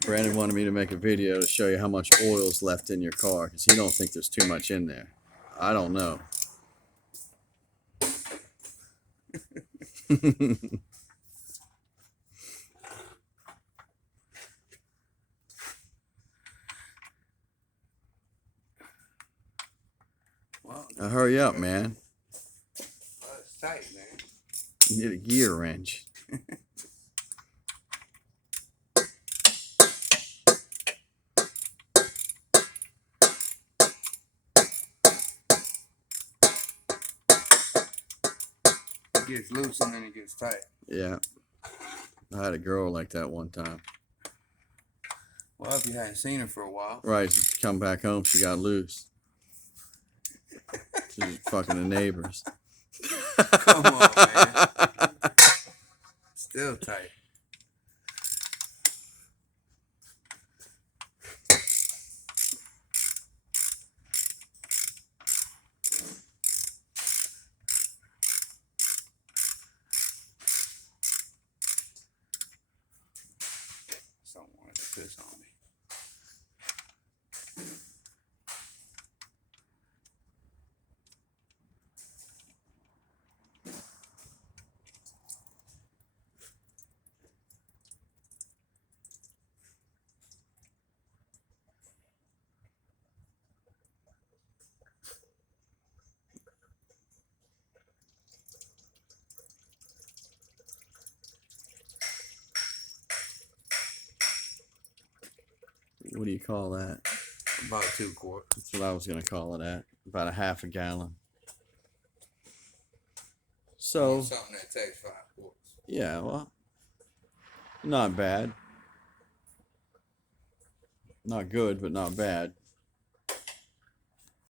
Brandon wanted me to make a video to show you how much oil's left in your car because he don't think there's too much in there. I don't know. Well, Now hurry up, man. well, it's tight, man. You need a gear wrench. It gets loose and then it gets tight. Yeah. I had a girl like that one time. Well, if you hadn't seen her for a while. Right, she come back home, she got loose. She was fucking the neighbors. Come on, man. Still tight. Someone wanted to piss on me. What do you call that? About 2 quarts. That's what I was going to call it at. About a half a gallon. So, Something that takes 5 quarts. yeah, well, not bad. Not good, but not bad.